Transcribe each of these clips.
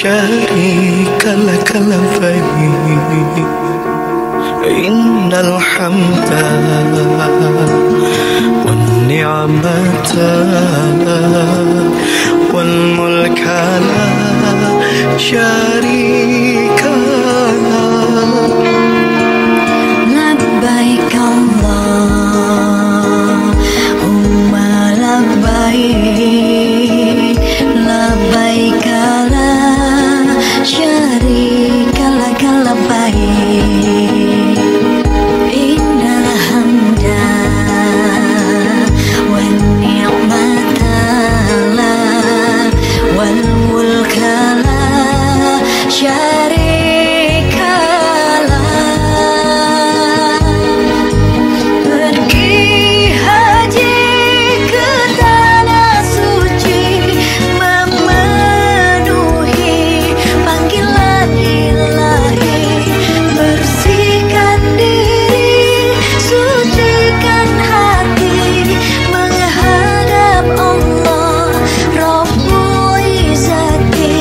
شريك لك لبيك إن الحمد والنعمة والملك لا شريك لك لبيك اللهم لبيك لبيك لا شريك لك لبيك إن الحمد والنعمة لك والملك لا شريك لك. Pergi haji ke tanah suci, memenuhi panggilan ilahi, bersihkan diri, sucikan hati, menghadap Allah Rabbul Izzati,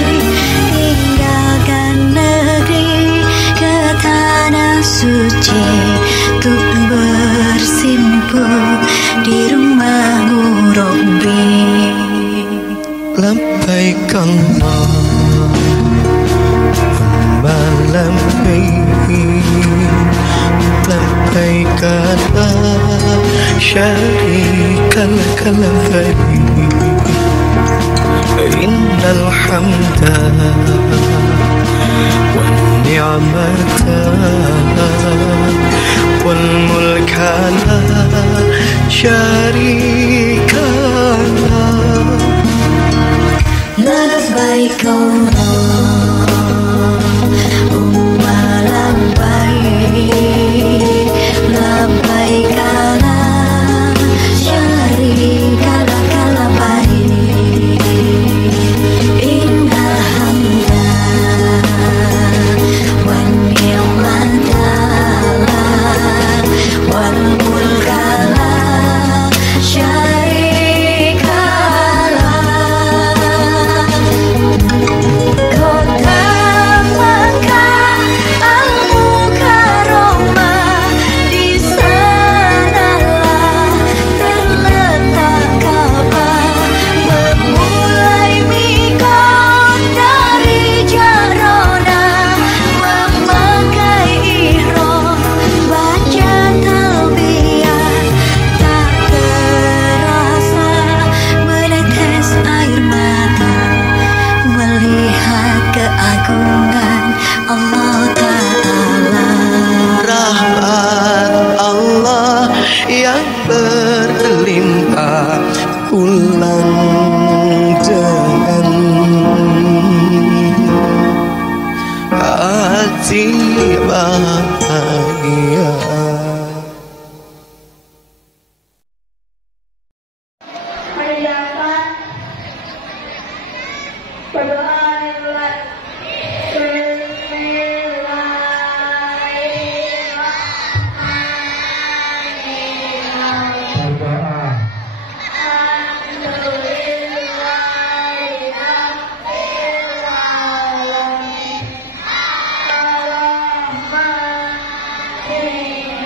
tinggalkan negeri ke tanah suci untuk bersimpuh di rumahmu Rabbi. لبيك اللهم لبيك لبيك لا شريك لك لبيك إن الحمد والنعمة والملك لا شريك لك لبيك اللهم لبيك لبيك لا شريك لك لبيك إن الحمد والنعمة لك والملك لا شريك لك. Kota Makkah Al-Mukarramah, di sanalah terletak Ka'bah, memulai miqat dari Jarona, memakai ihram, baca talbiyah, tak terasa menetes air mata melihat keagungan Allah Ta'ala. Rahmat Allah yang berlimpah pulang dengan hati bahagia. Mari dapat berdoa lewat Bismillahirrahmanirrahim.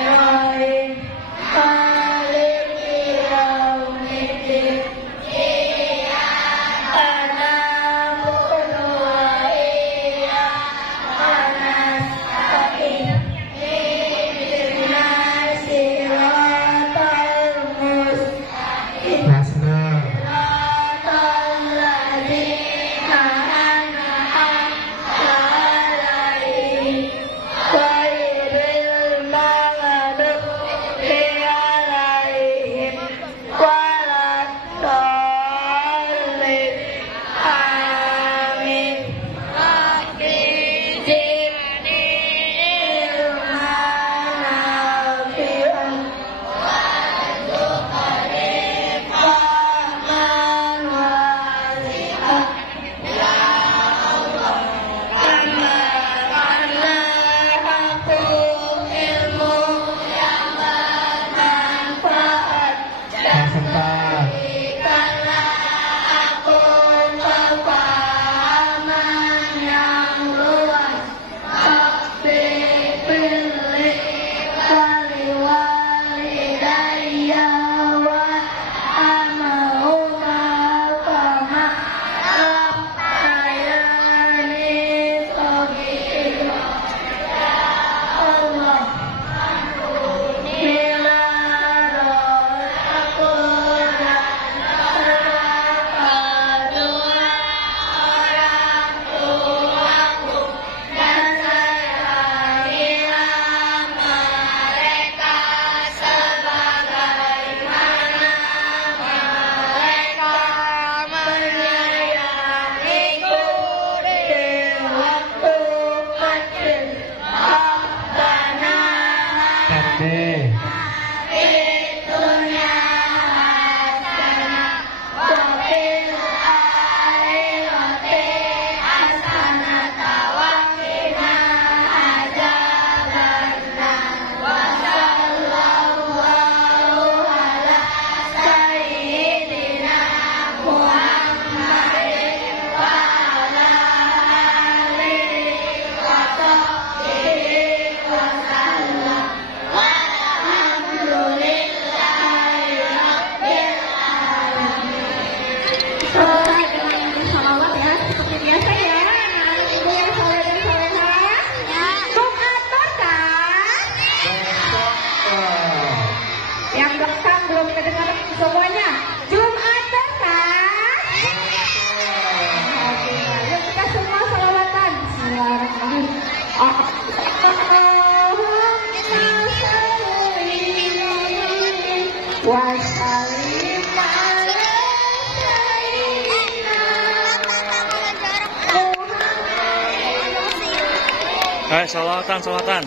Wassalim ala sayyidina Hai, salawatan, salawatan.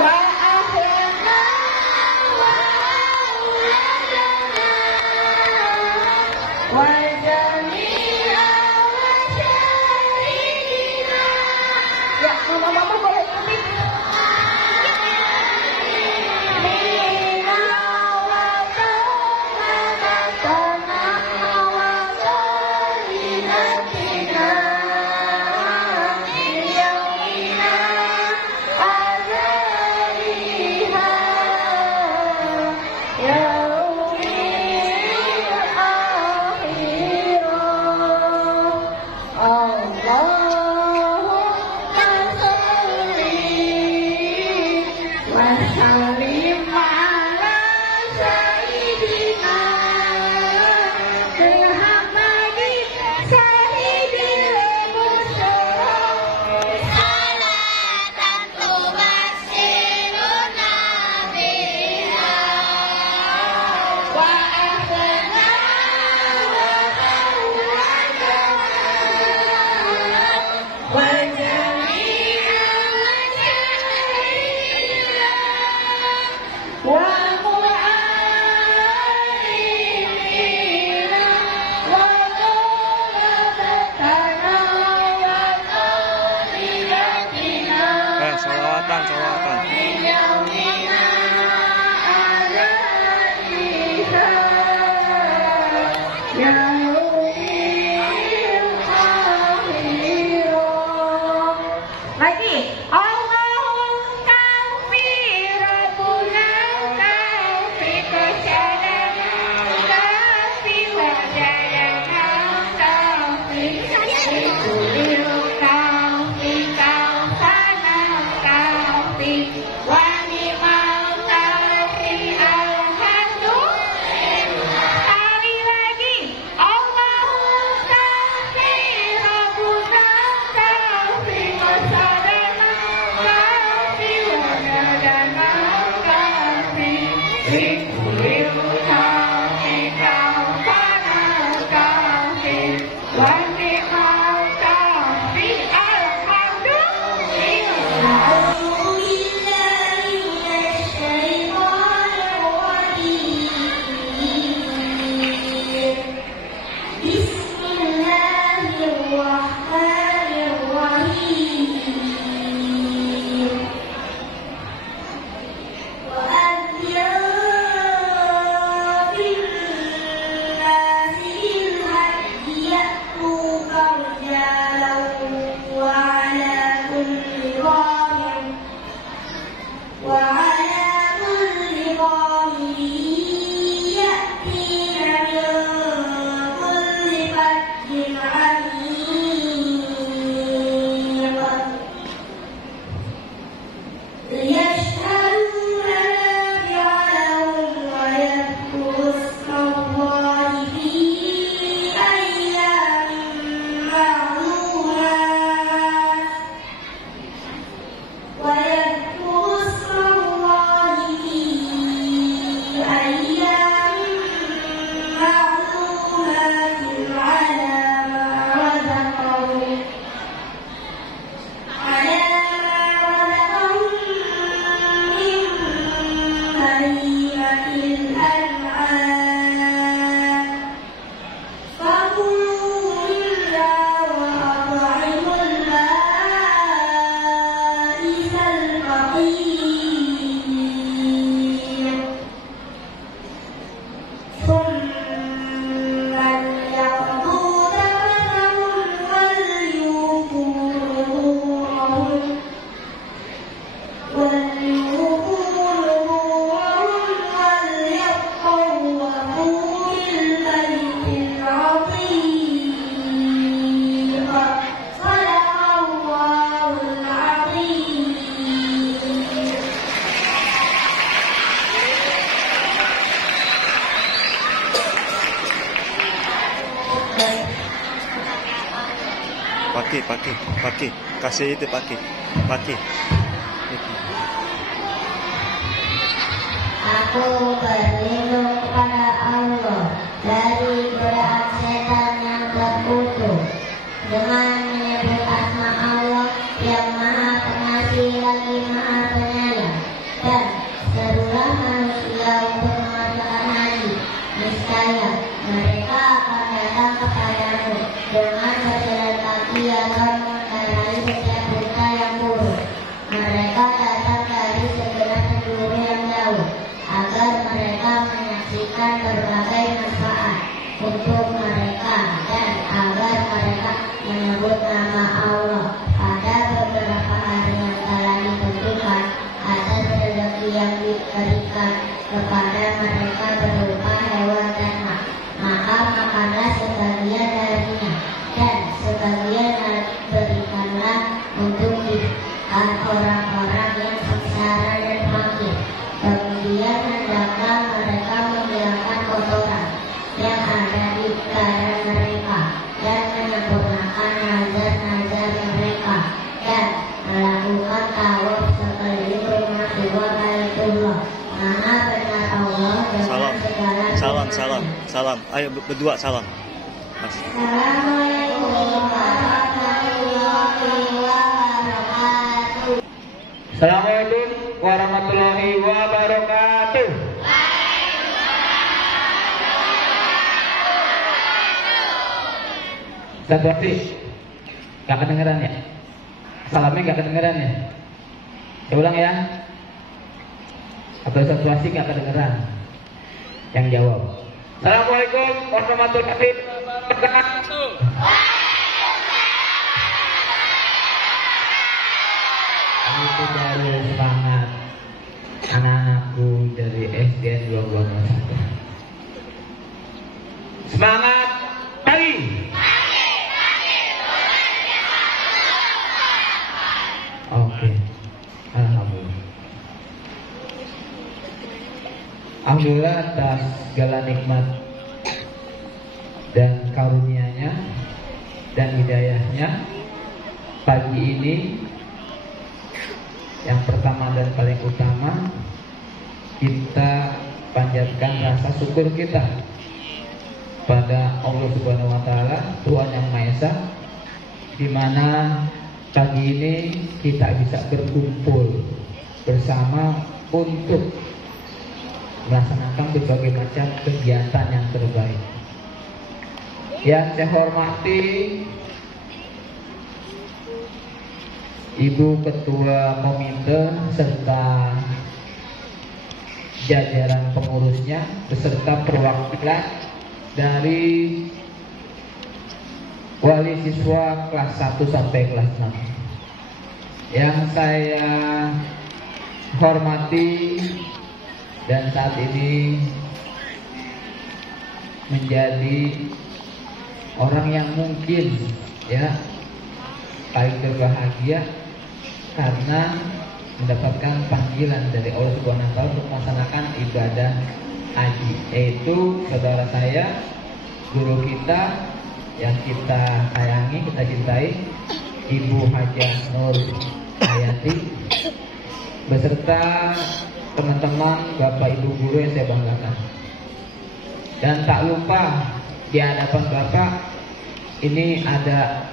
wa ahlana wa auladana wa jami'a masyayidina. Ya, mama-mama boleh nyanyi. Wassalim ala sayyidina Muhammadi sayyidil musyrik salatan tubassiruna biha wa ahlana wa auladana wa jami'a masyayidina wa mu'allimina wa talabatana wa talibatina Salawatan, salawatan. yaumina alaiha yaumil akhir. Lagi Allahum kafi Rabbuna kafi qasadana kafi wajadana kafi kulil kafi kaufana kafi wanimal kafi alhamdulillah. Sekali lagi Pakai. Kasih itu pakai. Aku berlindung kepada Allah dari godaan setan yang terkutuk dengan menyebut asma Allah yang Maha Pengasih lagi Maha Penyayang. Dan serulah manusia untuk mengerjakan haji. Niscaya mereka akan datang kepadamu dengan berjalan kaki akan mengendarai setiap unta yang buruk. Mereka datang dari segala penjuru yang jauh agar mereka menyaksikan berbagai manfaat untuk mereka dan agar mereka menyebut nama Allah pada beberapa hari yang telah ditentukan atas rezeki yang diberikan kepada mereka berupa hewan ternak. Maka makanlah sebagian darinya dan sebagian berikanlah untuk orang-orang yang sengsara dan fakir. Kemudian hendaklah mereka menghilangkan kotoran yang ada di badan mereka dan menyempurnakan nazar-nazar mereka dan melakukan tawaf sekeliling rumah dua Baitullah. Maha benar Allah dengan segala Salam. Ayo berdua salam. Mas. Assalamualaikum warahmatullahi wabarakatuh. Assalamualaikum warahmatullahi wabarakatuh. Satu hati, gak kedengeran ya? Salamnya gak kedengeran ya? Saya ulang ya. Atau satu hati gak kedengeran? Yang jawab. Assalamualaikum warahmatullahi wabarakatuh. Itu dari semangat anak-anakku dari SDN 2201. Semangat pagi. Oke. Alhamdulillah. Alhamdulillah atas segala nikmat dan karunia-Nya dan hidayahnya. Pagi ini yang pertama dan paling utama, kita panjatkan rasa syukur kita pada Allah Subhanahu wa taala, Tuhan yang Maha Esa, di mana pagi ini kita bisa berkumpul bersama untuk melaksanakan berbagai macam kegiatan yang terbaik. Yang saya hormati Ibu Ketua Komite serta jajaran pengurusnya beserta perwakilan dari wali siswa kelas 1 sampai kelas 6. Yang saya hormati dan saat ini menjadi orang yang mungkin ya paling berbahagia karena mendapatkan panggilan dari Allah Subhanahu wa taala untuk melaksanakan ibadah haji, yaitu saudara saya, guru kita yang kita sayangi, kita cintai, Ibu Hajah Nur Hayati, beserta teman-teman Bapak Ibu guru yang saya banggakan. Dan tak lupa di hadapan Bapak ini ada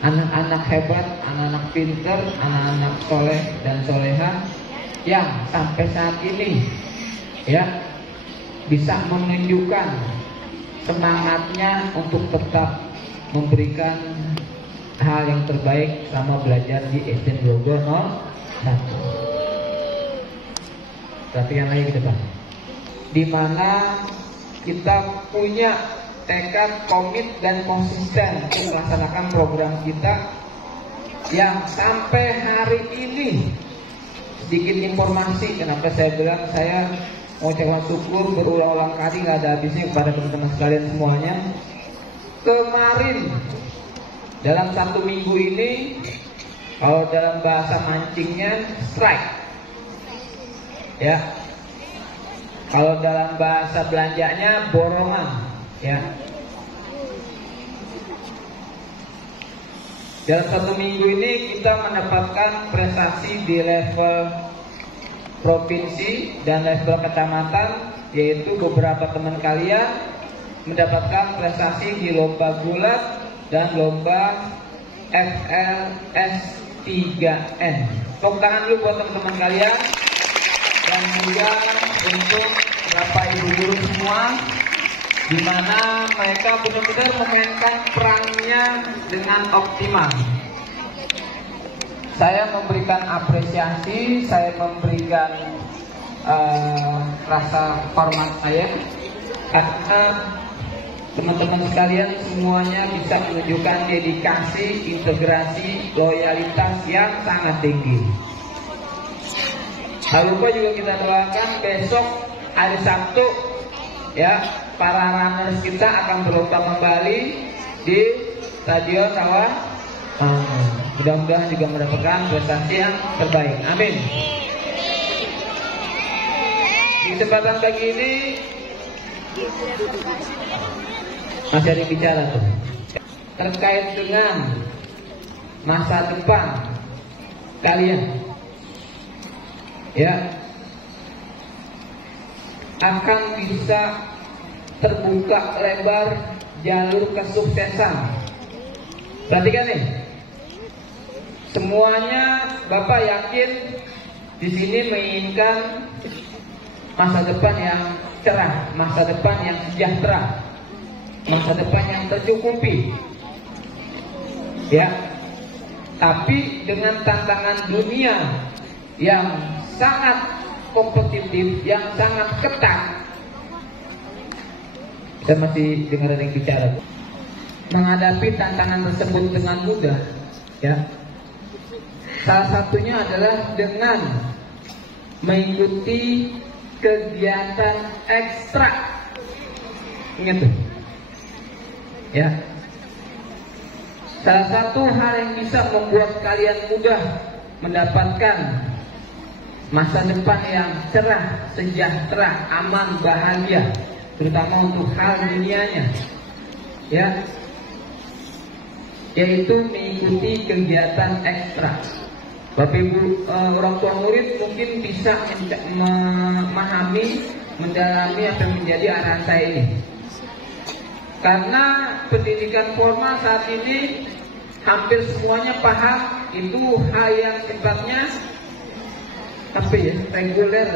anak-anak hebat, anak-anak pinter, anak-anak soleh dan soleha yang sampai saat ini ya bisa menunjukkan semangatnya untuk tetap memberikan hal yang terbaik selama belajar di SDN 2201. Perhatikan lagi ke depan, di mana kita punya tekad, komit dan konsisten untuk melaksanakan program kita yang sampai hari ini. Sedikit informasi kenapa saya bilang saya mengucapkan syukur berulang-ulang kali nggak ada habisnya kepada teman-teman sekalian semuanya. Kemarin dalam 1 minggu ini, kalau dalam bahasa mancingnya strike ya, kalau dalam bahasa belanjanya borongan ya. Dalam 1 minggu ini kita mendapatkan prestasi di level provinsi dan level kecamatan, yaitu beberapa teman kalian mendapatkan prestasi di lomba gulat dan lomba FLS3N. Tepuk tangan dulu buat teman-teman kalian. Dan juga untuk Bapak Ibu guru semua, di mana mereka benar-benar memainkan perannya dengan optimal. Saya memberikan apresiasi, saya memberikan rasa hormat saya karena teman-teman sekalian semuanya bisa menunjukkan dedikasi, integrasi, loyalitas yang sangat tinggi. Tak lupa juga kita doakan besok hari Sabtu ya, para runners kita akan berlomba kembali di Stadion Rawa. Mudah-mudahan juga mendapatkan prestasi yang terbaik. Amin. Di kesempatan pagi ini masih ada bicara tuh terkait dengan masa depan kalian. Ya, akan bisa terbuka lebar jalur kesuksesan. Perhatikan nih, semuanya Bapak yakin di sini menginginkan masa depan yang cerah, masa depan yang sejahtera, masa depan yang tercukupi. Ya, tapi dengan tantangan dunia yang sangat kompetitif, yang sangat ketat. Kita masih dengar ada yang bicara. Menghadapi tantangan tersebut dengan mudah, ya. Salah satunya adalah dengan mengikuti kegiatan ekstra. Ingat tuh, ya. Salah satu hal yang bisa membuat kalian mudah mendapatkan masa depan yang cerah, sejahtera, aman, bahagia, terutama untuk hal dunianya, ya, yaitu mengikuti kegiatan ekstra. Bapak Ibu orang tua murid mungkin bisa memahami, mendalami apa yang menjadi arahan saya ini. Karena pendidikan formal saat ini hampir semuanya paham itu hal yang sifatnya reguler,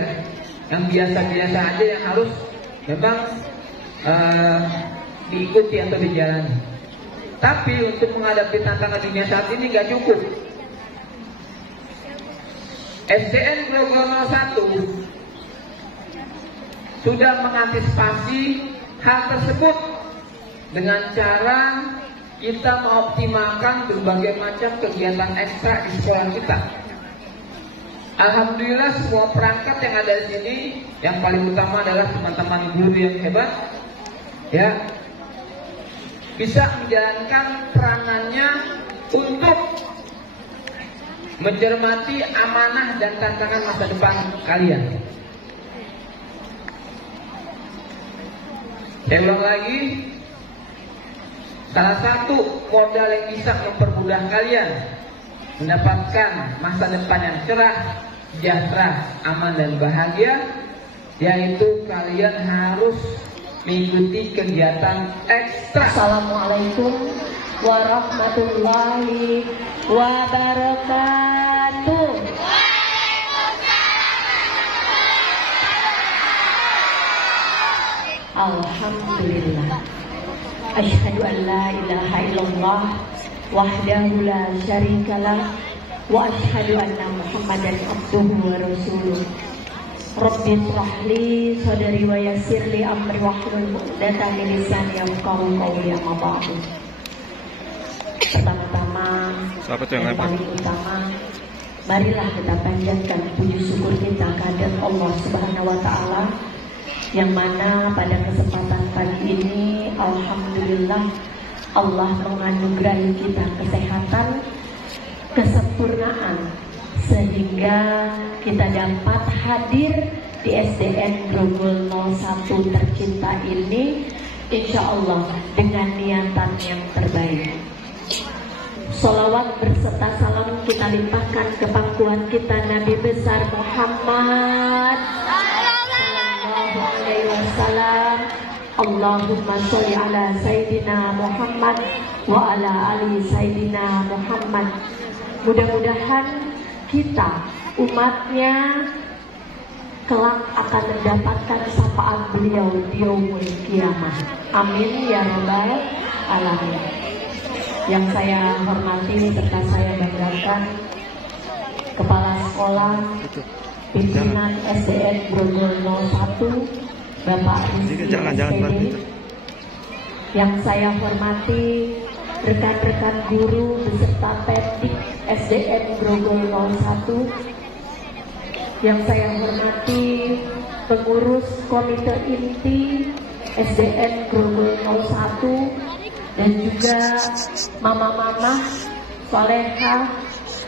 yang biasa-biasa aja, yang harus memang diikuti atau dijalani. Tapi untuk menghadapi tantangan dunia saat ini nggak cukup. SDN Grogol 01 sudah mengantisipasi hal tersebut dengan cara kita mengoptimalkan berbagai macam kegiatan ekstra di sekolah kita. Alhamdulillah semua perangkat yang ada di sini, yang paling utama adalah teman-teman guru yang hebat, ya, bisa menjalankan peranannya untuk mencermati amanah dan tantangan masa depan kalian. Saya ulang lagi, salah satu modal yang bisa mempermudah kalian mendapatkan masa depan yang cerah, sejahtera, aman dan bahagia, yaitu kalian harus mengikuti kegiatan ekstra. Assalamualaikum warahmatullahi wabarakatuh. Alhamdulillah. Asyhadu an la ilaha illallah wahdahu la syarikalah wa asyhadu anna Muhammadan abduhu wa rasuluh. Rabbi shrah li sadri wa yassir li amri wahlul 'uqdatam min lisani yafqahu qawli, amma ba'du. Pertama-tama, yang paling utama, marilah kita panjatkan puji syukur kita kehadirat Allah Subhanahu wa taala, yang mana pada kesempatan pagi ini alhamdulillah Allah menganugerahi kita kesehatan, kesempurnaan, sehingga kita dapat hadir di SDN Grogol 01 tercinta ini, insya Allah dengan niatan yang terbaik. Sholawat berserta salam kita limpahkan ke pangkuan kita Nabi besar Muhammad sallallahu alaihi wasallam. Allahumma sholli ala Sayyidina Muhammad wa ala ali Sayyidina Muhammad. Mudah-mudahan kita umatnya kelak akan mendapatkan sapaan beliau di yaumul qiyamah. Amin ya rabbal alamin. Yang saya hormati serta saya banggakan Kepala Sekolah Pimpinan SDN Grogol 01 Bapak Rizky SPD. Yang saya hormati rekan-rekan guru beserta Pendik SDN Grogol 01. Yang saya hormati pengurus Komite Inti SDN Grogol 01 dan juga mama-mama solehah,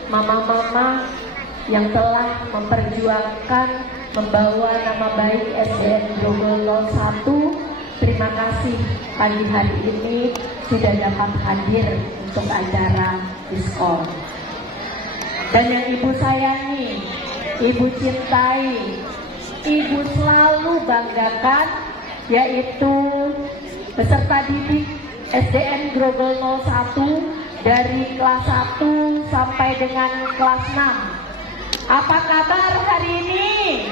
mama-mama yang telah memperjuangkan membawa nama baik SDN Grogol 01. Terima kasih pagi hari ini sudah dapat hadir untuk acara diskon. Dan yang ibu sayangi, ibu cintai, ibu selalu banggakan, yaitu peserta didik SDN Grogol 01 dari kelas 1 sampai dengan kelas 6. Apa kabar hari ini?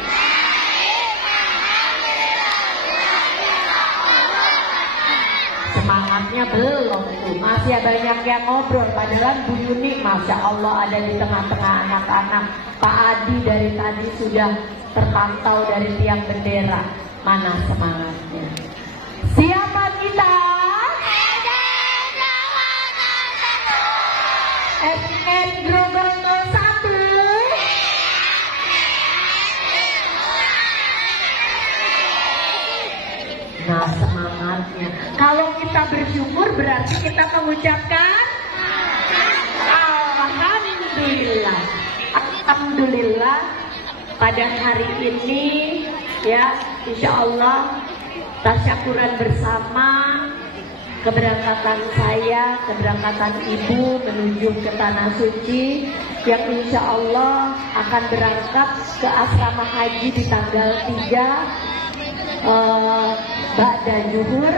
Semangatnya belum tuh, masih banyak yang ngobrol. Padahal Bu Yuni, Masya Allah, ada di tengah-tengah anak-anak. Pak Adi dari tadi sudah terpantau dari tiang bendera. Mana semangatnya? Siapa kita? SDN Grogol 01. Nah, semangatnya. Kalau kita bersyukur berarti kita mengucapkan Alhamdulillah. Alhamdulillah pada hari ini ya, insya Allah tasyakuran bersama keberangkatan saya, keberangkatan ibu menuju ke Tanah Suci yang insya Allah akan berangkat ke asrama haji di tanggal 3 Ba'da Zuhur,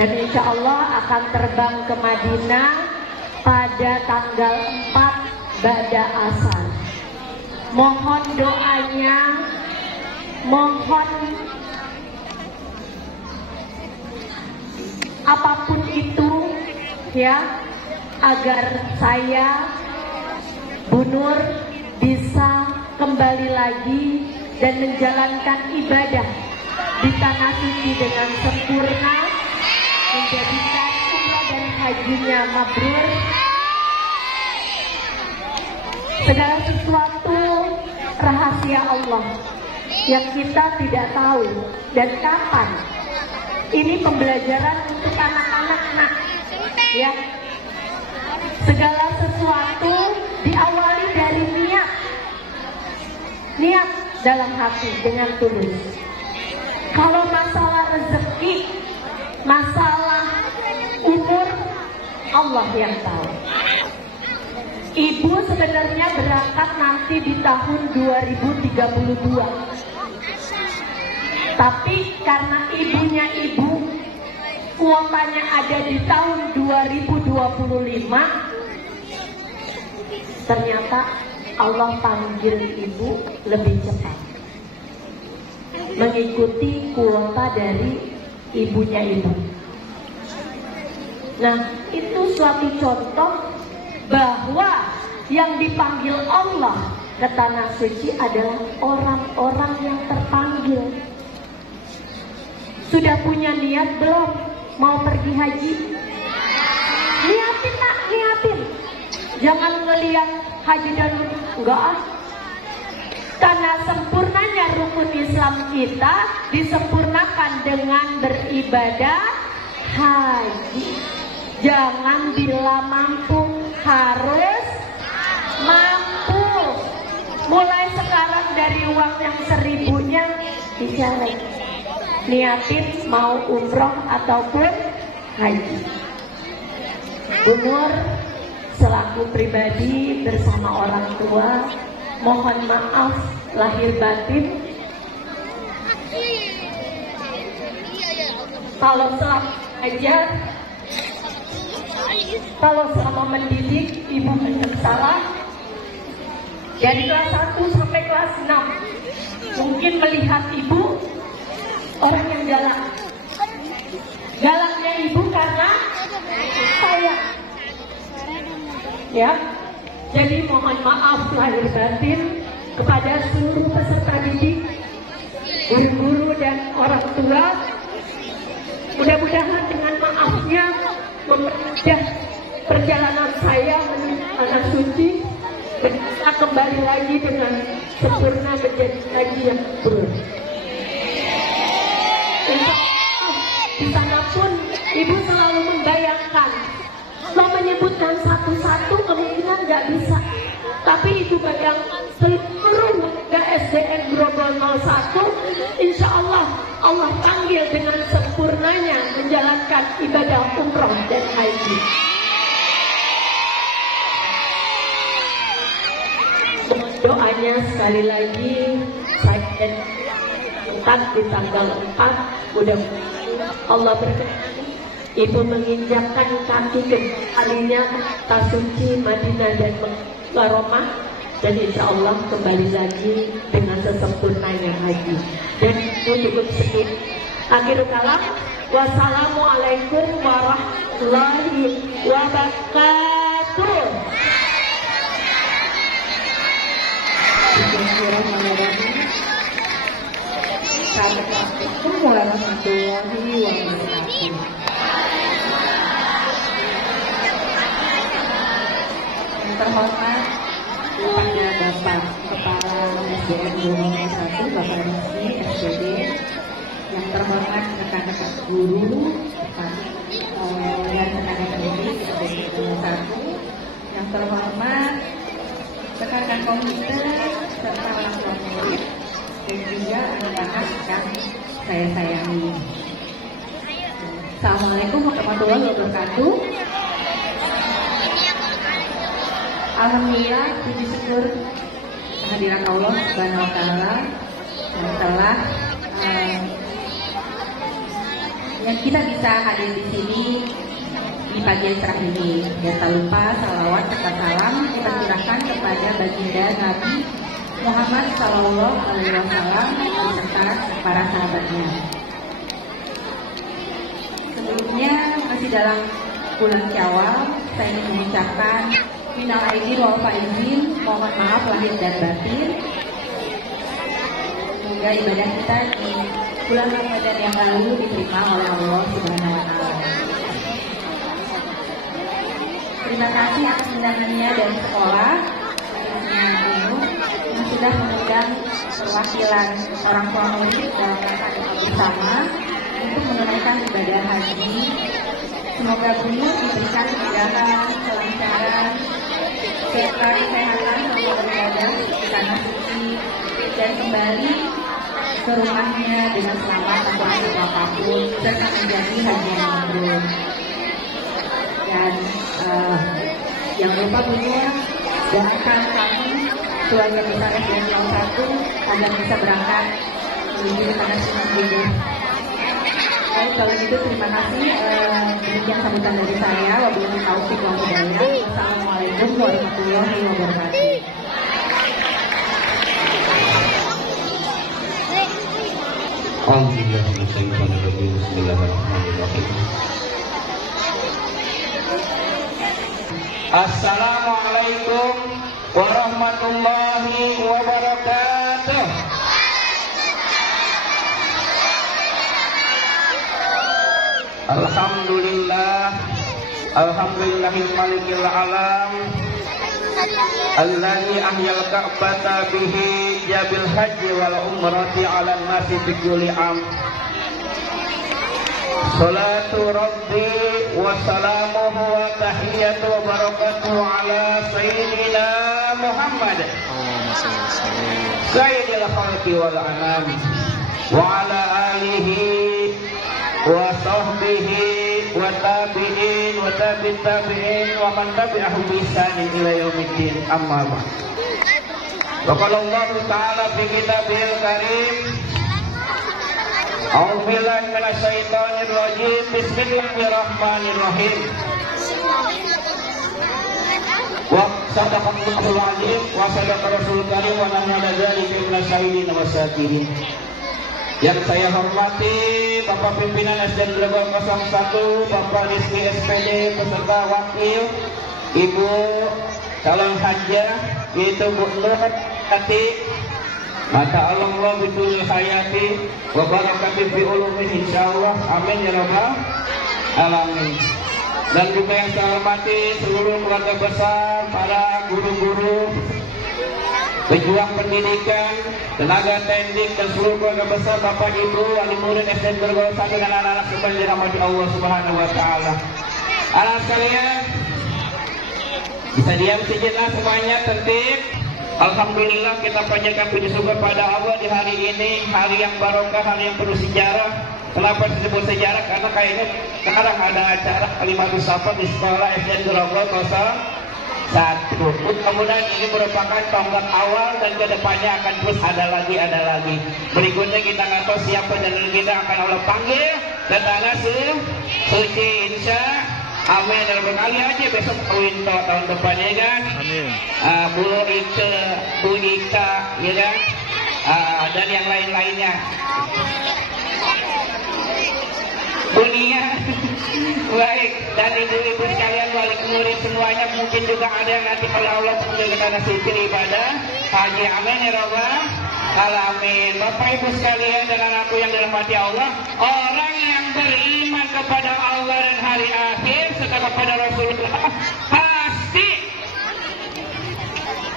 dan insya Allah akan terbang ke Madinah pada tanggal 4 Ba'da Asar. Mohon doanya, mohon apapun itu ya, agar saya Bu Nur bisa kembali lagi dan menjalankan ibadah di Tanah Suci dengan sempurna, menjadikan umrah dan hajinya mabrur. Segala sesuatu rahasia Allah yang kita tidak tahu dan kapan. Ini pembelajaran untuk anak-anak, nak, ya. Segala sesuatu diawali dari niat dalam hati dengan tulus. Kalau masalah rezeki, masalah umur, Allah yang tahu. Ibu sebenarnya berangkat nanti di tahun 2032. Tapi karena ibunya ibu, kuotanya ada di tahun 2025, ternyata Allah panggil ibu lebih cepat, mengikuti kuota dari ibunya ibu. Nah, itu suatu contoh bahwa yang dipanggil Allah ke Tanah Suci adalah orang-orang yang terpanggil. Sudah punya niat belum mau pergi haji? Niatin, nak, niatin. Jangan ngelihat haji dan enggak. Karena sempurnanya rukun Islam kita disempurnakan dengan beribadah haji. Jangan bila mampu, harus mampu. Mulai sekarang dari uang yang 1000-nya dicari. Niatin mau umroh ataupun haji. Bu Nur selaku aku pribadi bersama orang tua mohon maaf lahir batin kalau selama ajar, kalau selama mendidik ibu salah. Dari kelas 1 sampai kelas 6 mungkin melihat ibu orang yang galak. Galaknya ibu karena saya, ya. Jadi mohon maaf lahir batin kepada seluruh peserta didik, guru-guru dan orang tua. Mudah-mudahan dengan maafnya mempermudah perjalanan saya menuju tanah suci dan kita kembali lagi dengan sempurna menjadi haji yang mabrur. Di sana pun ibu selalu membayangkan, kalau menyebutkan satu-satu kemungkinan nggak bisa, tapi ibu bayangkan seluruh warga SDN Grogol 01, insya Allah Allah panggil dengan sempurnanya menjalankan ibadah umroh dan haji. Doanya sekali lagi saya tetap di tanggal 4, mudah-mudahan Allah berkenan ibu menginjakkan kaki kalinya tanah suci Madinah dan Karomah, dan insya Allah kembali lagi dengan sesempurnanya haji. Dan itu cukup sedikit. Akhirul kalam, wassalamualaikum warahmatullahi wabarakatuh. Assalamualaikum warahmatullahi wabarakatuh. Yang terhormat kepada Bapak Kepala SDN Grogol 01, Bapak Rizky SPD, yang terhormat rekan-rekan guru dan rekan-rekan didik SDN Grogol 01, yang terhormat rekan-rekan komite serta orang tua murid dan juga anak-anak yang saya sayangi. Assalamualaikum warahmatullahi wabarakatuh. Alhamdulillah, puji syukur kehadiran Allah Subhanahu wa Ta'ala yang telah yang kita bisa hadir di sini di pagi yang cerah ini. Dan tak lupa salawat serta salam kita curahkan kepada baginda Nabi Muhammad Sallallahu Alaihi Wasallam beserta para sahabatnya. Sebelumnya masih dalam bulan Syawal, saya ingin mengucapkan minal aidin wal faizin, mohon maaf lahir dan batin. Semoga ibadah kita di bulan Ramadan yang lalu diterima oleh Allah Subhanahu wa Ta'ala. Terima kasih atas undangannya dari sekolah yang sudah mengundang perwakilan orang tua murid dan anak-anak bersama untuk menunaikan ibadah haji. Semoga Bunda diberikan kemudahan, kelancaran, serta kesehatan selama beribadah di tanah suci dan kembali ke rumahnya dengan selamat tanpa ada apapun serta menjadi haji yang mabrur. Dan yang lupa Bunda doakan kami keluarga besar SDN 01 agar bisa berangkat menuju ke tanah suci. Baik, kalau gitu terima kasih. Demikian sambutan dari saya. Wabillahi taufiq wal hidayah. Wassalamualaikum warahmatullahi wabarakatuh. Assalamualaikum warahmatullahi wabarakatuh. Alhamdulillah, alhamdulillahil malikil alam, alladzi ahyal ka'bata bihi jabil haji wal umrati ala nasi fi kulli am. Salatu rabbi wa salamuhu wa tahiyyatu wa barakatuhu ala sayyidina Muhammad sayyidil khalqi wal anam wa ala alihi wa sahbihi wa tabi'in wa tabi'it tabi'in wa man tabi'ahum bi ihsanin ila yaumiddin. Amma ba'd. Wa qala Allah Ta'ala fi Kitabil Karim, A'udzu billahi minasy syaithanir rajim. Bismillahirrahmanirrahim. Wa sadaqallahul azim wa sadaqa rasulul karim wa nahnu ala dzalika minasy syahidin wa syakirin. Yang saya hormati Bapak Pimpinan SDN Gregor 01, Bapak Rizky SPD beserta wakil, Ibu calon hajjah yaitu Bu Nur Hati, mata Allah bidul hayati wa barakatuh fi ulumin insyaallah, amin ya rabbal alamin. Dan juga yang saya hormati seluruh keluarga besar, para guru-guru, pejuang pendidikan, tenaga teknik, dan seluruh keluarga besar, Bapak Ibu, wali murid SDN Gregor 1 dan anak-anak sekalian dirahmati Allah Subhanahu wa taala. Anak sekalian, bisa diam sejenak semuanya, tertib. Alhamdulillah kita panjatkan puji syukur pada Allah di hari ini, hari yang barokah, hari yang penuh sejarah. Kenapa disebut sejarah? Karena kayaknya sekarang ada acara Kalimatus Safar di sekolah SDN Gregor 01. Mudah-mudahan ini merupakan tonggak awal dan kedepannya akan terus ada lagi. Berikutnya kita nggak tahu siapa dan kita akan Allah panggil ke tanah suci, insya amin. Dan berkali aja besok Winto tahun depannya kan. Amin. Bu Ika, ya kan. Dan yang lain-lainnya. Bunia. Baik, dan ibu-ibu sekalian, wali murid semuanya, mungkin juga ada yang nanti kalau Allah panggil ke tanah suci ibadah haji, amin ya rabbal alamin. Bapak ibu sekalian dan anakku yang dirahmati Allah, orang yang beriman kepada Allah dan hari akhir serta kepada Rasulullah pasti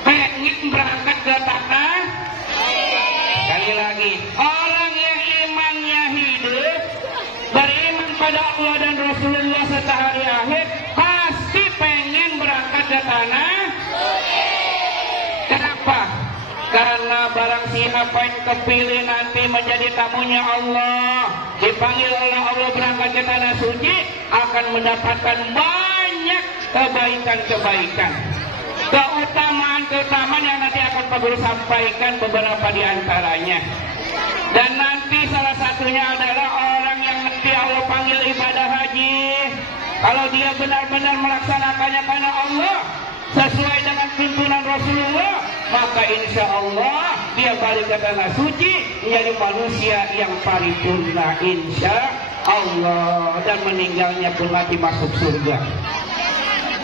pengen berangkat ke tanah. Sekali lagi, orang yang imannya hidup, beriman pada Allah dan Rasulullah serta hari akhir, pasti pengen berangkat ke tanah. Kenapa? Karena barang siapa yang kepilih nanti menjadi tamunya Allah, dipanggil oleh Allah berangkat ke tanah suci, akan mendapatkan banyak kebaikan-kebaikan, keutamaan yang nanti akan Pak Guru sampaikan beberapa di antaranya. Dan nanti salah satunya adalah orang yang nanti Allah panggil ibadah haji, kalau dia benar-benar melaksanakannya karena Allah sesuai dengan tuntunan Rasulullah, maka insya Allah dia balik ke tanah suci menjadi manusia yang paripurna insya Allah, dan meninggalnya pun mati masuk surga.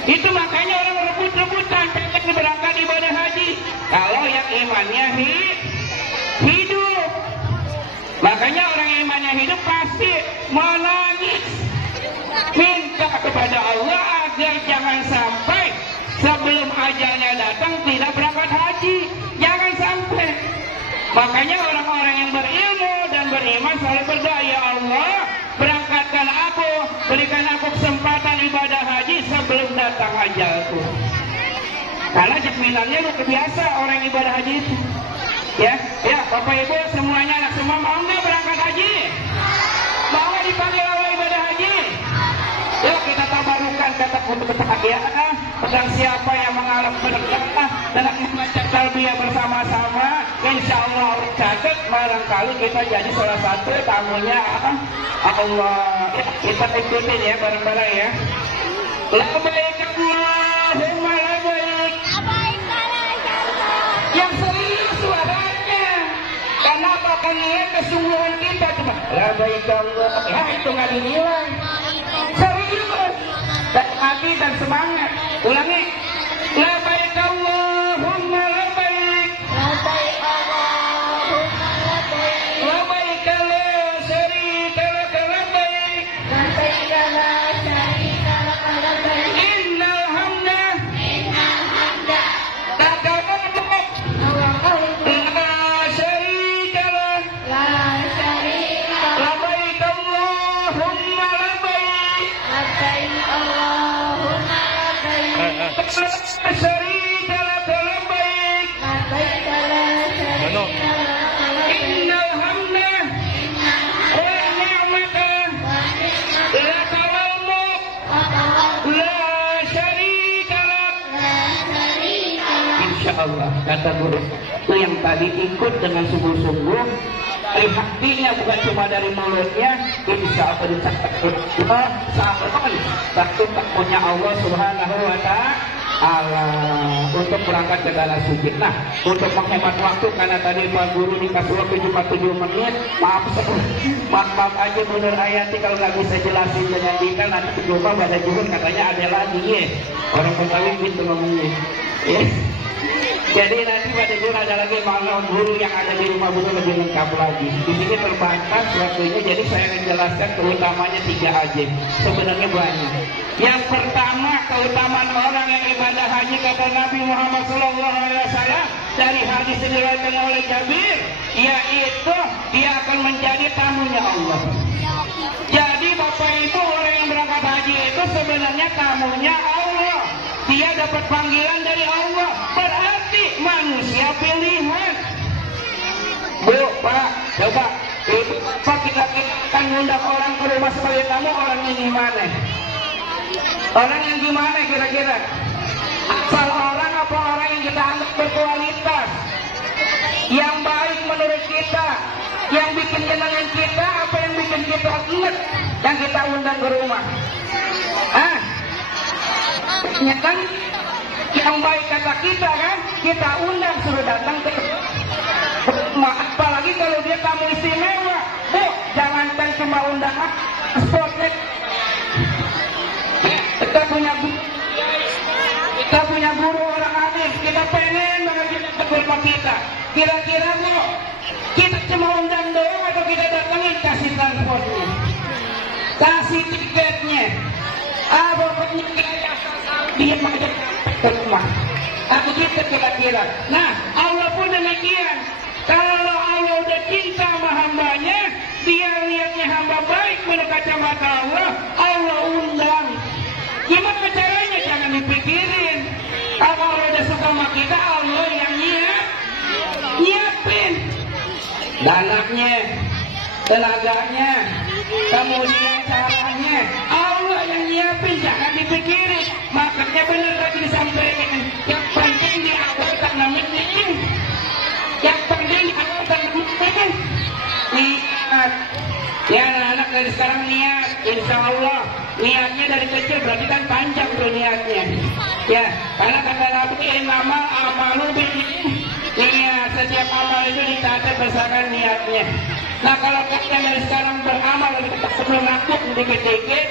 Itu makanya orang rebut-rebutan pengen berangkat ibadah haji kalau yang imannya hidup. Makanya orang yang imannya hidup pasti menangis, minta kepada Allah agar jangan sampai sebelum ajalnya datang tidak berangkat haji. Jangan sampai. Makanya orang-orang yang berilmu dan beriman selalu berdoa, ya Allah, berangkatkan aku, berikan aku kesempatan ibadah haji sebelum datang ajalku. Karena jaminannya luar biasa orang ibadah haji itu. Ya, Bapak Ibu semuanya, anak semua mau nggak berangkat haji? Mau nggak dipanggil Allah ibadah haji? Yuk kita tabarukan kata untuk kebahagiaan. Sedang siapa yang mengalami berkah dan membaca talbiyah bersama-sama, insya Allah catat barangkali kita jadi salah satu tamunya Allah. Kita ikutin ya bareng-bareng ya. Labbaik Allahumma labbaik. Yang serius suaranya, karena apa? Karena kesungguhan kita coba. Labbaik Allah. Ya itu nggak dinilai. Serius dan hati dan semangat. Ulangi. Labbaik Allahumma labbaik. Labbaik Allahumma labbaik. Labbaik la syarika lak labbaik. Labbaik la syarika lak labbaik. Innal hamda lak labbaik. La syarika lak. Labbaik Allahumma labbaik. Labbaik Allahumma labbaik. La syarika lak labbaik. Labbaik la syarika lak labbaik. Innal hamda wa ni'mata lak wal mulk Allah, kata guru. Itu yang tadi ikut dengan sungguh-sungguh, dari hatinya bukan cuma dari mulutnya, insya Allah dicatat Allah sahabat takutnya Allah Subhanahu wa Ta'ala untuk berangkat ke tanah suci. Nah, untuk menghemat waktu karena tadi Pak Guru dikasih waktu cuma 7 menit, maaf aja bener ayati kalau nggak bisa jelasin dengan detail. Nanti coba pada juhur katanya ada lagi ya, orang Betawi gitu ngomongnya ya. Jadi nanti pada juhur ada lagi makna guru yang ada di rumah guru lebih lengkap lagi. Di sini terbatas waktunya, jadi saya akan jelaskan terutamanya 3 aja. Sebenarnya banyak. Yang pertama, keutamaan orang yang ibadah haji kata Nabi Muhammad SAW dari hadis yang diriwayatkan oleh Jabir, yaitu dia akan menjadi tamunya Allah. Jadi Bapak Ibu, orang yang berangkat haji itu sebenarnya tamunya Allah. Dia dapat panggilan dari Allah. Berarti manusia pilihan. Bu, Pak, coba Pak kita akan mengundang orang ke rumah sebagai tamu, orang yang gimana? Orang yang gimana kira-kira? Asal orang apa orang yang kita anggap berkualitas, yang baik menurut kita, yang bikin kenangan kita, apa yang bikin kita ingat, yang kita undang ke rumah? Ya kan? Yang baik kata kita kan, kita undang suruh datang ke rumah. Apalagi kalau dia tamu istimewa. Bu, jangankan cuma undang spotlight. Kita punya guru orang alim, kita pengen banget kita ke rumah kita. Kira-kira Bu, kita cuma undang doang atau kita datangin kasih transportnya, kasih tiketnya, pokoknya dia aja ke rumah. Aku gitu kira-kira. Nah, Allah pun demikian. Kalau Allah udah cinta sama hambanya, dia lihatnya hamba baik menurut kacamata Allah, Allah undang. Gimana caranya? Jangan dipikirin. Kalau Allah udah suka sama kita, Allah yang nyiapin dananya, tenaganya, kemudian caranya, Allah yang nyiapin. Jangan dipikirin. Makanya benar tadi disampaikan, yang penting di awal tak namanya, yang penting di awal tak namanya niat. Ya anak-anak dari sekarang niat, insya Allah niatnya dari kecil berarti kan panjang tuh niatnya. Ya, karena kata Nabi amal amalu niat, setiap amal itu dicatat berdasarkan niatnya. Nah kalau kalian dari sekarang beramal sebelum aku dikit-dikit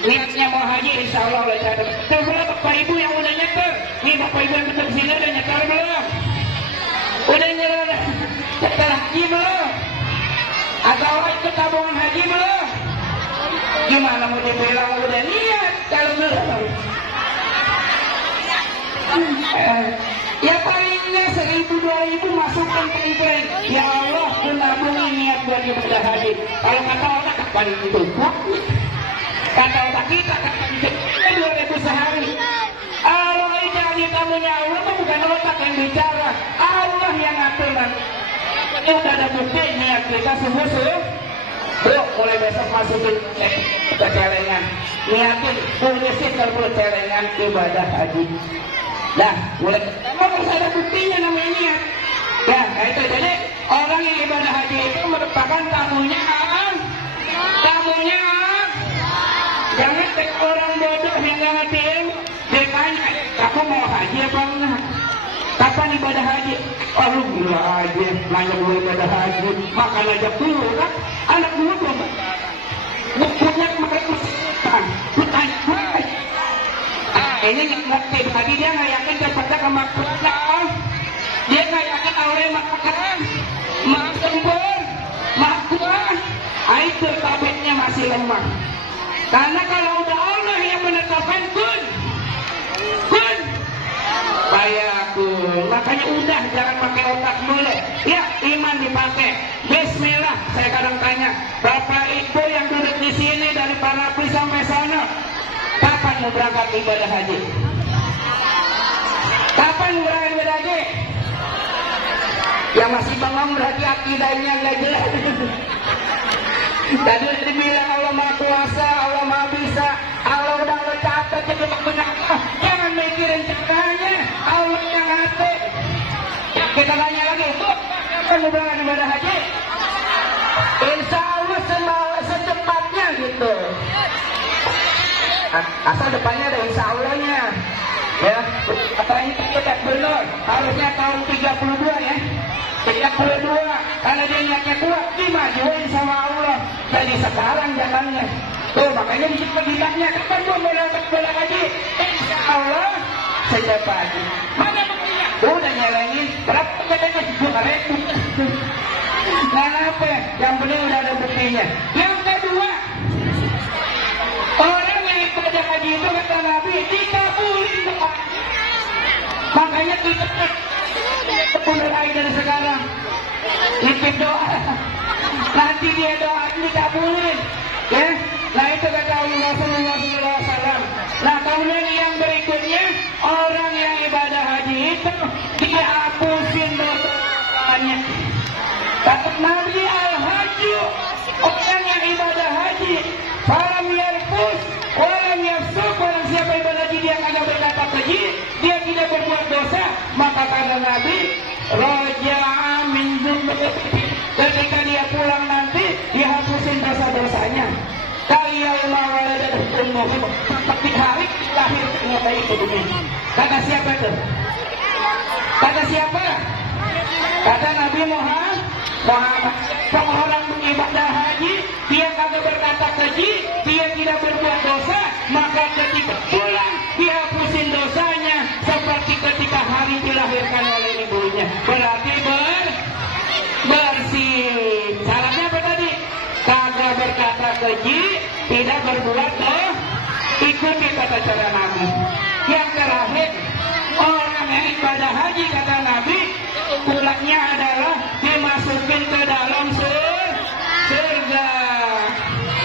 niatnya mau haji, insya Allah oleh catat. Coba Bapak Ibu yang udah nyetor, nih Bapak Ibu yang betul sini udah nyetor belum? Udah nyetor haji belum? Atau ikut tabungan haji belum? Gimana mau dibilang udah niat kalau belum? Ya palingnya 1.000-2.000 masukkan komplain. Ya Allah, menabung niat buat ibadah haji. Kalau kata orang kapan itu? Kata otak kita kapan itu? 2.000 sehari. Allah jadi tamunya Allah, bukan otak yang bicara, Allah yang ngatur. Ini udah ada bukti niat kita semua Bro, mulai besok masukin ke celengan. Niatin, tulisin kalau celengan ibadah haji. Nah, mulai harus ada buktinya namanya niat. Ya, itu jadi orang yang ibadah haji itu merupakan tamunya jangan orang bodoh yang nggak ngerti ilmu. Dia tanya, kamu mau haji apa enggak? Kapan ibadah haji? Oh lu gila aja, nanya gue ibadah haji, makan aja dulu kan? Anak gue belum bukunya kemarin kan? Lu tanya gue. Ini ngerti, tadi dia nggak yakin cepatnya ke Makkah. Dia nggak yakin awalnya Makkah. Maaf tempur, Makkah. Itu tabetnya masih lemah. Karena kalau udah Allah yang menetapkan kun. Bayakun. Makanya udah jangan pakai otak mulu. Ya, iman dipakai. Bismillah. Saya kadang tanya, Bapak Ibu yang duduk di sini dari Parapi sampai sana, kapan mau berangkat ibadah haji? Kapan mau berangkat ibadah haji? Yang masih bengong berarti akidahnya nggak jelas. Tadi udah dibilang Allah Maha Kuasa, Allah Maha Bisa, Allah udah catat jadi punya Allah. Jangan mikirin caranya, Allah yang ngatur. asal depannya ada insya Allahnya. Ya, katanya kita benar, harusnya tahun 32 ya. 32, karena dia niatnya kuat, dimajuin sama Allah. Jadi sekarang jalannya. Tuh, makanya di situ ditanya, kapan gua mau dapat bola haji? Insya Allah sejak pagi. Mana buktinya? Udah nyelengin, berapa katanya? 2.000. Nah, apa? Yang penting udah ada buktinya. Yang kedua, orang yang ibadah haji itu kata Nabi dikabulin doa. Makanya kita mulai dari sekarang nitip doa, nanti dia doa dikabulin, ya. Nah itu kata Rasulullah SAW. Nah kemudian yang berikutnya, orang yang ibadah haji itu dihapusin dosanya. Kata Nabi al-hajju, orang yang ibadah haji, falam yarfus, walam yafsuq, orang siapa ibadah haji dia kagak berkata keji, dia tidak berbuat dosa, maka kata Nabi, raja'a min dzunubih, ketika dia pulang nanti dihapusin dosa-dosanya. Kayauma waladatuhu ummuhu, seperti hari lahir bayi ke dunia. Kata siapa itu? Kata siapa? Kata Nabi Muhammad. Seorang beribadah haji, dia kagak berkata keji, dia tidak berbuat dosa, maka ketika pulang dihapusin dosanya seperti ketika hari dilahirkan oleh ibunya. Berarti bersih. Syaratnya apa tadi? Kagak berkata keji, tidak berbuat dosa. Ikuti tata cara Nabi. Yang terakhir, orang yang ibadah haji kata Nabi, pulangnya adalah dimasukin ke dalam surga.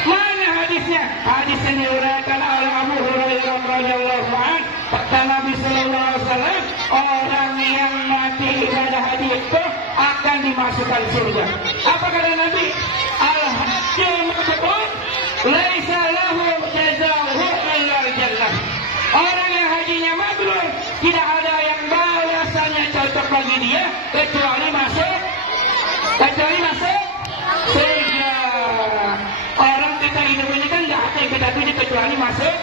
Mana hadisnya? Hadisnya diuraikan oleh Abu Hurairah radhiyallahu anhu. Kata Nabi sallallahu alaihi wasallam, orang yang mati ibadah haji itu akan dimasukkan surga. Apa kata Nabi? Al-hajju mabrur, laisa lahu jazaa'uhu illa al-jannah. Orang yang hajinya mabrur, tidak ada yang balasannya cocok bagi dia kecuali masuk surga. Orang kita hidup ini kan nggak ada yang kita tuju kecuali masuk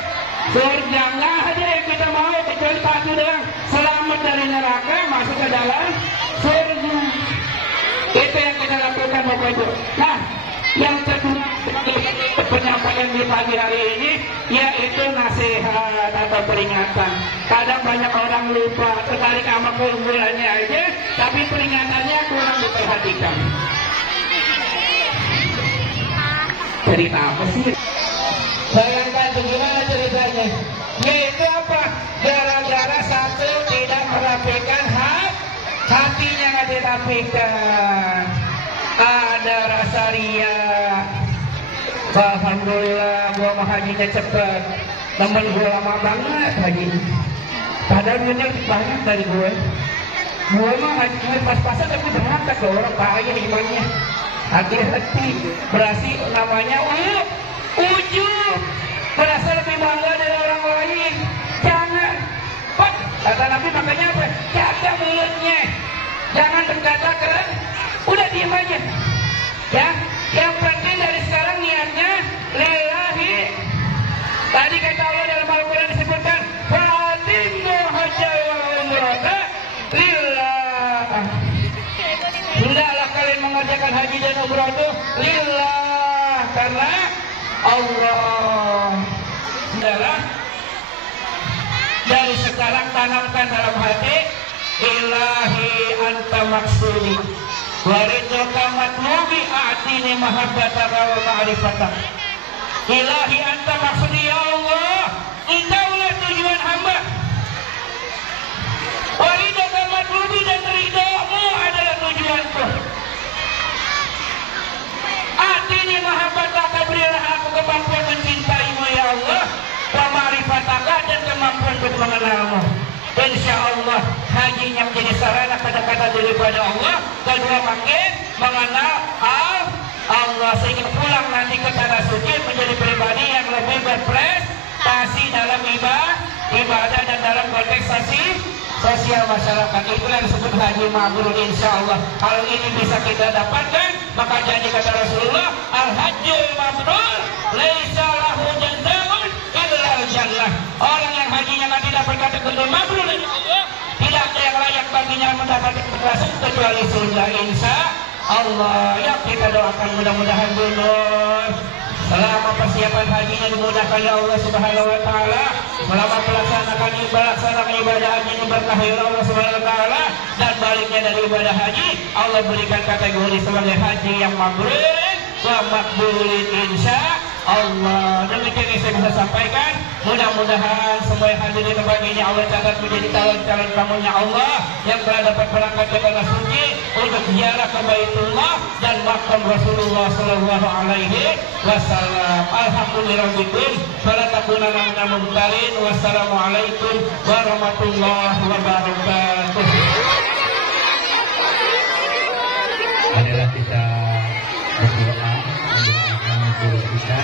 surga. Nggak ada yang kita mau kecuali satu doang, selamat dari neraka, masuk ke dalam surga. Itu yang kita lakukan Bapak Ibu. Nah, yang kedua penyampaian di pagi hari ini yaitu nasihat atau peringatan. Kadang banyak orang lupa, tertarik sama keunggulannya aja, tapi peringatannya kurang diperhatikan. Cerita apa sih? Bayangkan bagaimana ceritanya. Yaitu apa? Gara-gara satu tidak merapikan hatinya, nggak dirapikan. Ada rasa ria. Alhamdulillah gua mau hajinya cepet, temen gua lama banget haji, padahal duitnya lebih banyak dari gue. Gue mah haji pas-pasan tapi berangkat ke orang bahaya imannya. Hati-hati, berarti namanya ujub, berasa lebih bangga dari orang lain. Jangan, Pak, kata Nabi makanya apa? Jaga mulutnya, jangan berkata keras, udah diem aja, ya. Yang penting dari sekarang niatnya lillahi. Tadi kata Allah dalam Al-Quran disebutkan fatimmu hajja wa umrata lillah. Hendaklah kalian mengerjakan haji dan umrah itu lillah, karena Allah. Hendaklah dari sekarang tanamkan dalam hati, ilahi anta maksudi waridhoka matlubi a'tini mahabbataka wa ma'rifataka. Ilahi anta maksudi, ya Allah, engkaulah tujuan hamba. Waridhoka matlubi, dan ridhomu adalah tujuanku. A'tini mahabbataka, berilah aku kemampuan mencintaimu ya Allah, wa ma'rifataka, dan kemampuan untuk mengenalmu. Insya Allah hajinya menjadi sarana kata-kata daripada Allah. Kedua, makin mengenal Allah, sehingga pulang nanti ke tanah suci menjadi pribadi yang lebih berprestasi dalam ibadah dan dalam konteks sosial masyarakat. Itulah yang disebut haji mabrur. Insya Allah hal ini bisa kita dapatkan. Maka janji kata Rasulullah, al-hajjul mabrur laisa lahu jazaa'un illa al-jannah. benar mabrur dari Allah, tidak ada yang layak baginya mendapatkan keberhasilan kecuali surga insya Allah. Ya, kita doakan mudah-mudahan benar selama persiapan hajinya dimudahkan ya Allah Subhanahu wa taala, selama melaksanakan ibadah haji ini berkah ya Allah Subhanahu wa taala, dan baliknya dari ibadah haji Allah berikan kategori sebagai haji yang mabrur wa makbulin insya Allah. Demikian yang saya bisa sampaikan. Mudah-mudahan semua yang hadir di tempat ini Allah catat menjadi calon-calon tamunya Allah yang telah dapat berangkat ke tanah suci untuk ziarah ke Baitullah dan makam Rasulullah Sallallahu Alaihi Wasallam. Alhamdulillahirabbil alamin. Wassalamualaikum warahmatullahi wabarakatuh. Marilah kita berdoa mendoakan guru kita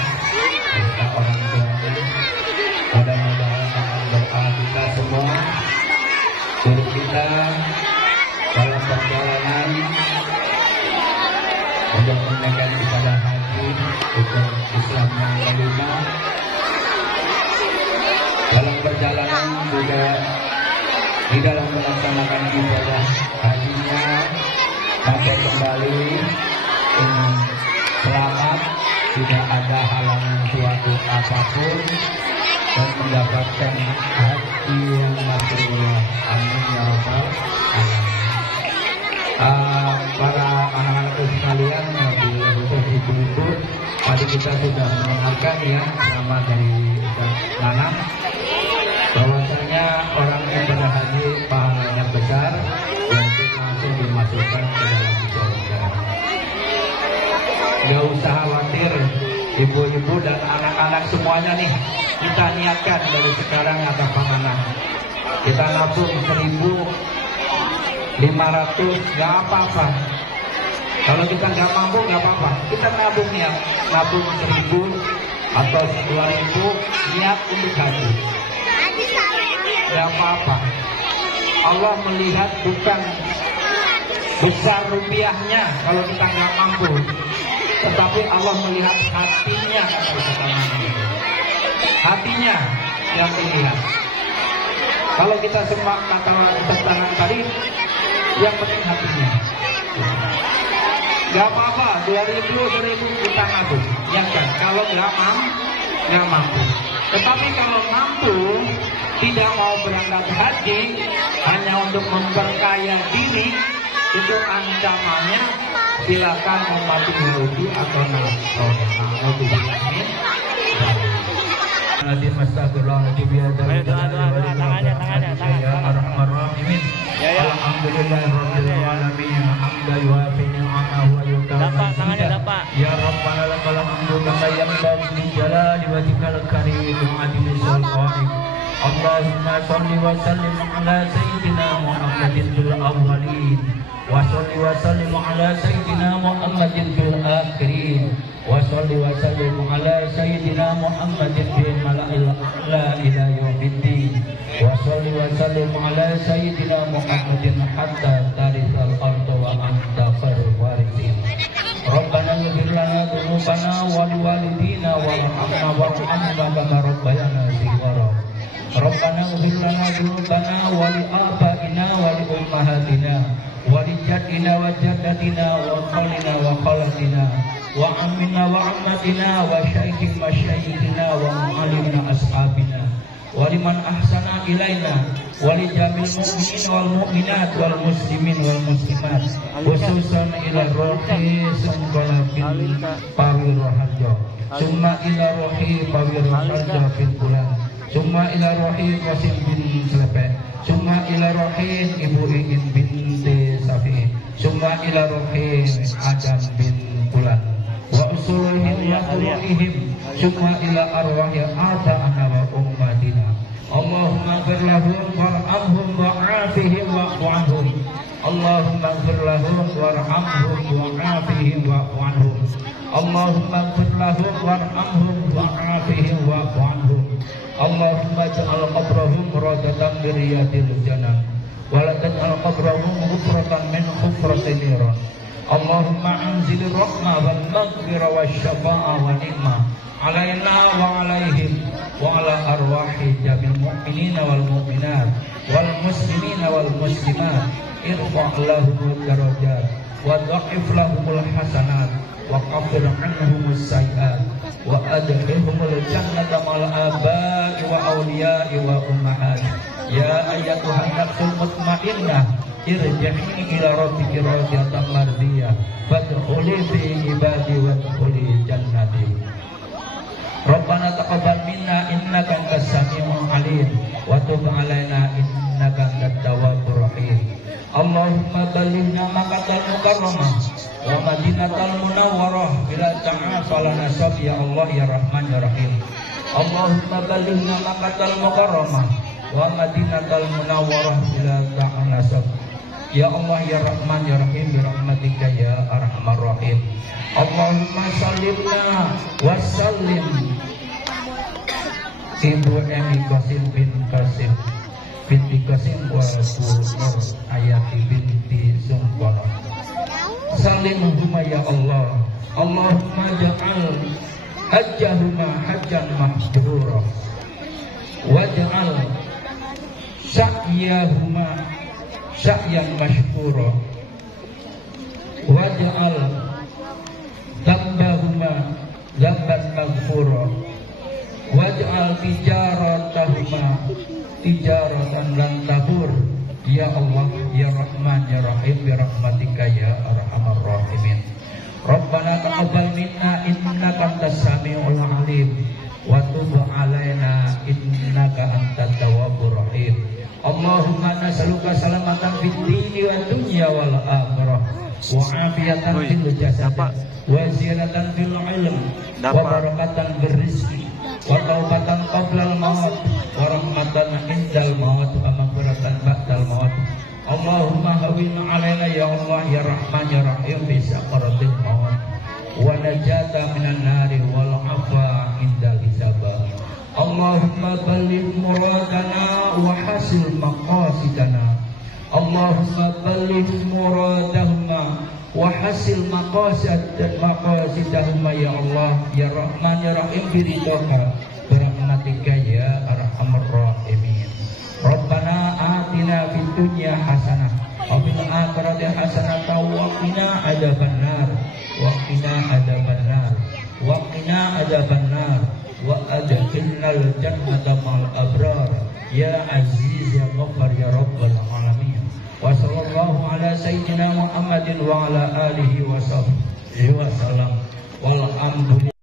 serta orang tuanya. Mudah-mudahan doa kita semua, guru kita dalam perjalanan untuk menunaikan ibadah haji untuk Islam yang kelima, dalam perjalanan juga di dalam melaksanakan ibadah hajinya sampai kembali dengan selamat, tidak ada halangan suatu apapun, dan mendapatkan haji yang mabrur. Amin ya rabbal alamin. Para anak-anak sekalian, khusus ibu-ibu, tadi kita sudah mendengarkan ya nama dari Ustaz Nanang, bahwasanya orang yang ibadah haji pahalanya besar, yaitu langsung dimasukkan ke dalam surga. Gak usah khawatir, ibu-ibu dan anak-anak semuanya nih, kita niatkan dari sekarang atau penganan. Kita nabung 1.500, gak apa-apa. Kalau kita gak mampu gak apa-apa, kita nabung niat, nabung 1.000 atau 2.000 niat untuk haji. Gak apa-apa. Allah melihat bukan besar rupiahnya kalau kita gak mampu, tetapi Allah melihat hatinya. Hatinya yang dilihat. Kalau kita semua kata tangan tadi, yang penting hatinya. Gak apa-apa, 2.000, 1.000 kita nabung, ya kan? Kalau gak mampu. Tetapi kalau mampu, tidak mau berangkat haji hanya untuk memperkaya diri, itu ancamannya silakan memati Yahudi atau Nasrani. Ya Rabbana lakal hamdu kama yanbaghi li jalali wajhikal karim wa adli sultanik. Allahumma shalli wa sallim ala sayyidina Muhammadin fil awwalin wa shalli wa sallim ala sayyidina Muhammadin fil akhirin wa shalli wa sallim ala sayyidina Muhammadin fil mala'il a'la ila yaumiddin wa shalli wa sallim ala sayyidina Muhammadin hatta tarithal ardu wa anta khairul warithin. Rabbana ighfir lana dhunubana wa liwalidina warhamna warhamna kama rabbayana shighara. Rabbana ighfir lana dhunubana wa li abaina wa li ummahatina wa li jaddina wa jaddatina wa khalina wa khalatina wa ammina wa ammatina wa syaikhina wa syaikhina wa mu'allimina ashabina wa liman ahsana ilaina wa li jamil mu'minin wal mu'minat wal muslimin wal muslimat khususan ila rohi sumkala bil pawir rohajo summa ila rohi pawir rohajo fil bulan summa ila rohi qasim bin slepe summa ila rohi ibu ingin binti safi summa ila rohi adam bin bulan wa usulihim wa furu'ihim summa ila arwahi ata'ana wa ummatina. Allahumma ighfir lahum warhamhum wa'afihim wa'fu anhum. Allahumma ighfir lahum warhamhum wa'afihim wa'fu anhum. Allahumma ighfir lahum warhamhum wa'afihim wa'fu anhum. Allahumma ij'al qabrahum rawdatan min riyadil jannah wa la taj'al qabrahum ghufratan min ghufratin niran. Allahumma anzil rahmah wal maghfirah wasyafa'ah wa ni'mah alaina wa alaihim wa ala arwahi jamil mu'minina wal mu'minat wal muslimina wal muslimat irfa' lahumul darajat wa dha'if lahumul hasanat wa qafir anhumus sayiat wa adkhilhumul jannata ma'al aba'i wa awliya'i wa ummahat ya ayyatuhan nafsul mutmainnah irji'i ila rabbiki radiyatan mardiyah fadkhuli fi ibadi wadkhuli jannati. Rabbana taqabbal minna innaka antas samiul alim wa tub alaina innaka antat tawwabur rahim. Allahumma ballighna Makkah mukarramah wa Madinatal munawwarah bila ta'ala nasab ya Allah ya Rahman ya Rahim. Allahumma ballighna Makkah mukarramah wa Madinatal munawwarah bila ta'ala nasab ya Allah ya Rahman ya Rahim bi rahmatika ya arhamar rahim. Allahumma sallimna wa sallim Ibu Emi Qasim bin Qasim binti Qasim wa Nur Ayati binti Sungkono. Salimhuma ya Allah. Allahumma ja'al hajjahuma hajjan mahdura waj'al sa'yahuma sa'yan mashkura waj'al dambahuma damban maghfura waj'al tijaratahuma tijaratan lan tabur ya Allah ya Rahman ya Rahim bi rahmatika ya arhamar rahimin. Rabbana taqabbal minna innaka antas samiul alim wa tub alaina innaka antat tawwabur rahim. Allahumma nas'aluka salamatan fid dini wad dunya wal akhirah wa afiyatan fil jasad wa ziyadatan fil ilm wa barakatan fil rizqi wa taubatan qablal maut wa rahmatan indal maut wa maghfiratan ba'dal maut. Allahumma hawwin 'alaina ya Allah ya Rahman ya Rahim bi sakaratil maut wa najata minan nari wal 'afwa indal hisab. Allahumma balligh muradana wa hasil maqasidana. Allahumma balligh muradahuma wa hasil maqasidahuma ya Allah ya Rahman ya Rahim biridhoka birahmatika ya arhamar rahimin. Rabbana atina fid dunya hasanah wa fil akhirati hasanah wa qina adzabannar wa qina adzabannar wa qina adzabannar wa adkhilnal jannata ma'al abrar ya aziz ya ghaffar ya rabbal alamin. Wa sallallahu ala sayyidina Muhammadin wa ala alihi wa sahbihi wa sallam walhamdulillah.